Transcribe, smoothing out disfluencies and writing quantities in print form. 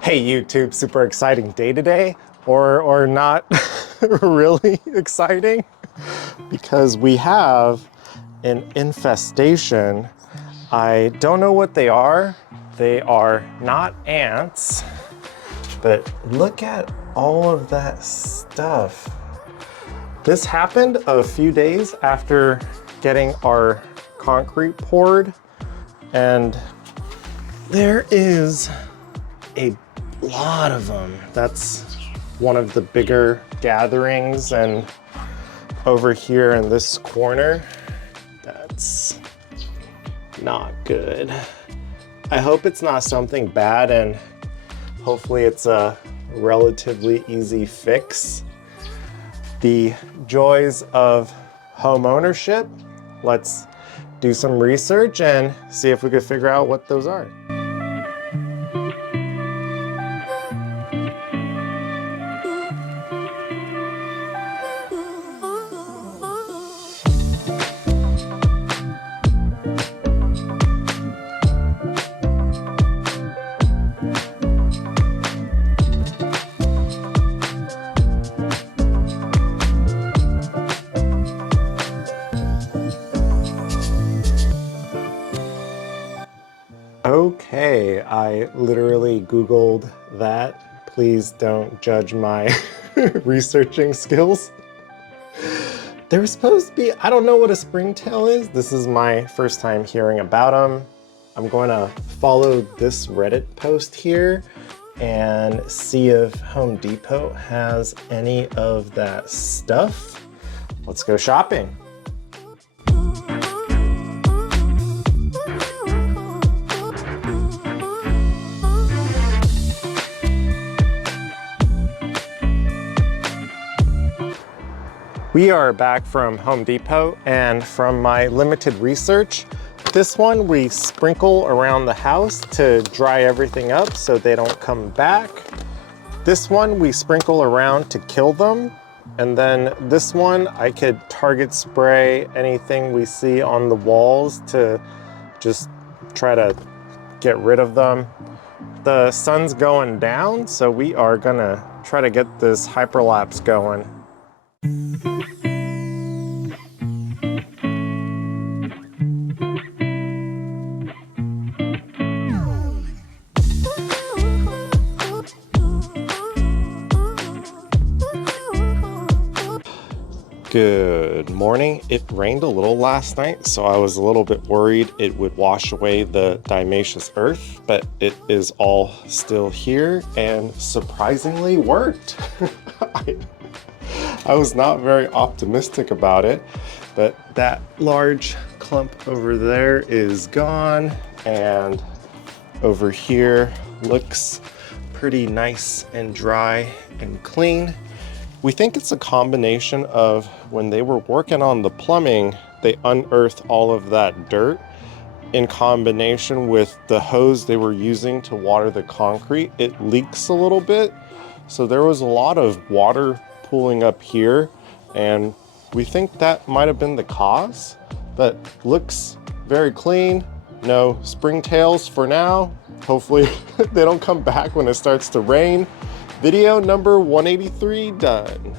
Hey YouTube, super exciting day today, or not really exciting, because we have an infestation. I don't know what they are. They are not ants, but look at all of that stuff. This happened a few days after getting our concrete poured, and there is a lot of them. That's one of the bigger gatherings, and over here in this corner, that's not good. I hope it's not something bad, and hopefully it's a relatively easy fix. The joys of home ownership. Let's do some research and see if we could figure out what those are. Okay, I literally Googled that. Please don't judge my researching skills. They're supposed to be, I don't know what a springtail is. This is my first time hearing about them. I'm going to follow this Reddit post here and see if Home Depot has any of that stuff. Let's go shopping. We are back from Home Depot, and from my limited research, this one we sprinkle around the house to dry everything up so they don't come back. This one we sprinkle around to kill them. And then this one I could target spray anything we see on the walls to just try to get rid of them. The sun's going down, so we are gonna try to get this hyperlapse going. Good morning. It rained a little last night, so I was a little bit worried it would wash away the diatomaceous earth, but it is all still here and surprisingly worked. I was not very optimistic about it, but that large clump over there is gone, and over here looks pretty nice and dry and clean. We think it's a combination of when they were working on the plumbing, they unearthed all of that dirt in combination with the hose they were using to water the concrete. It leaks a little bit. So there was a lot of water pooling up here, and we think that might have been the cause, but looks very clean. No springtails for now. Hopefully they don't come back when it starts to rain. Video number 183 done.